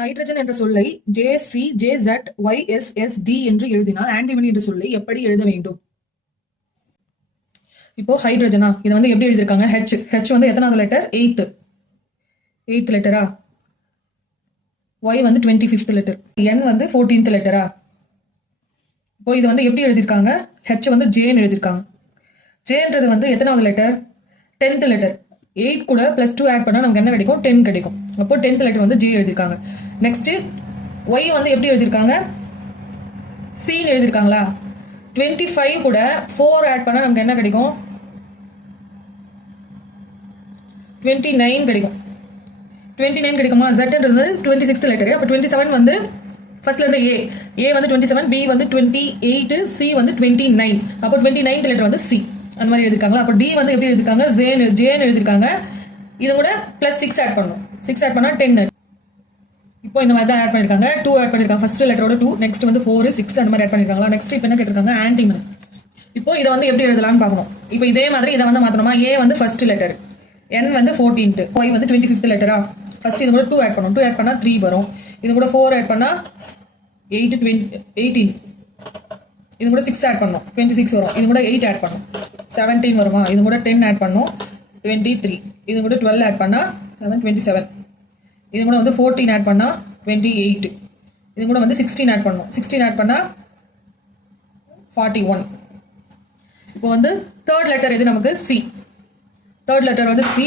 Hydrogen என்ற சொல்லை JCJZYSSD என்று எழுதினால் ஆன்டிமனி என்ற சொல்லை எப்படி எழுத வேண்டும்? இப்போ ஹைட்ரஜனா இதை வந்து எப்படி எழுதியிருக்காங்க? ஹெச் வந்து எத்தனாவது லெட்டர்? எயித் லெட்டரா? ஒய் வந்து 25th லெட்டர், என் வந்து 14th லெட்டரா? இப்போ இது வந்து எப்படி எழுதியிருக்காங்க? ஹெச் வந்து ஜேன்னு எழுதியிருக்காங்க. ஜேன்றது வந்து எத்தனாவது லெட்டர்? 10th letter. 8 கூட +2 ஆட் பண்ணா நமக்கு என்ன கிடைக்கும்? 10 கிடைக்கும். அப்போ 10th லெட்டர் வந்து ஜே எழுதியிருக்காங்க. நெக்ஸ்ட் ஒய் வந்து எப்படி எழுதியிருக்காங்க? சின்னு எழுதியிருக்காங்களா? 25 கூட 4 ஆட் பண்ணா நமக்கு என்ன கிடைக்கும்? 29 கிடைக்கும். 29 கிடைக்குமா? ஜெட்ன்றது 26th லெட்டர். அப்போ 27 வந்து ஃபர்ஸ்ட்ல இருந்து ஏ வந்து 27, பி வந்து 28, சி வந்து 29. அப்போ 29th லெட்டர் வந்து சி. அந்த மாதிரி எழுதிருக்காங்களா? அப்போ டி வந்து எப்படி எழுதிருக்காங்க? ஜேன்னு எழுதிருக்காங்க. இது கூட +6 ஆட் பண்ணணும். 6 ஆட் பண்ணா 10. இப்போ இந்த மாதிரி தான் ஆட் பண்ணிருக்காங்க. 2 ஆட் பண்ணிருக்காங்க. ஃபர்ஸ்ட் லெட்டரோட 2, நெக்ஸ்ட் வந்து 4, 6 அந்த மாதிரி ஆட் பண்ணிருக்காங்களா? நெக்ஸ்ட் இப்போ என்ன கேட்டிருக்காங்க? ஆன்டிமனி. இப்போ இதை வந்து எப்படி எழுதலாம்னு பார்க்கணும். இப்போ இதே மாதிரி இதை வந்து மாத்தணுமா? ஏ வந்து ஃபர்ஸ்ட் லெட்டர், என் வந்து 14th, ஒய் வந்து 25th லெட்டரா? ஃபர்ஸ்ட் இது கூட 2 ஆட் பண்ணணும். 2 ஆட் பண்ணா 3 வரும். இது கூட 4 ஆட் பண்ணா 8, 18. இது கூட 6 ஆட் பண்ணணும். 26 வரும். இது கூட 8 ஆட் பண்ணணும். 17 வருமா? இது கூட 10 ஆட் பண்ணணும். 23. இது கூட 12 ஆட் பண்ணா 7, 27. இது கூட வந்து 14 ஆட் பண்ணா 28. இது கூட வந்து 16 ஆட் பண்ணணும். 16 ஆட் பண்ணா 41. இப்போ வந்து தேர்ட் லெட்டர் எது நமக்கு? சி. தேர்ட் லெட்டர் வந்து சி.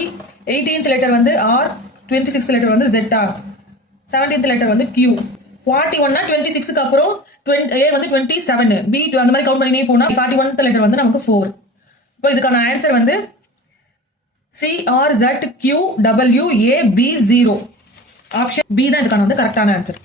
18th லெட்டர் வந்து ஆர். 26th லெட்டர் வந்து ஜெட்டா. 17th லெட்டர் வந்து கியூ. 41னா 26க்கு அப்புறம் ஏ வந்து 27, பி அந்த மாதிரி கவுண்ட் பண்ணினே போனா 41th லெட்டர் வந்து நமக்கு 4. இப்போ இதுக்கான ஆன்சர் வந்து CRZQWAB0. ஆப்ஷன் பி தான் இதுக்கான வந்து கரெக்டான ஆன்சர்.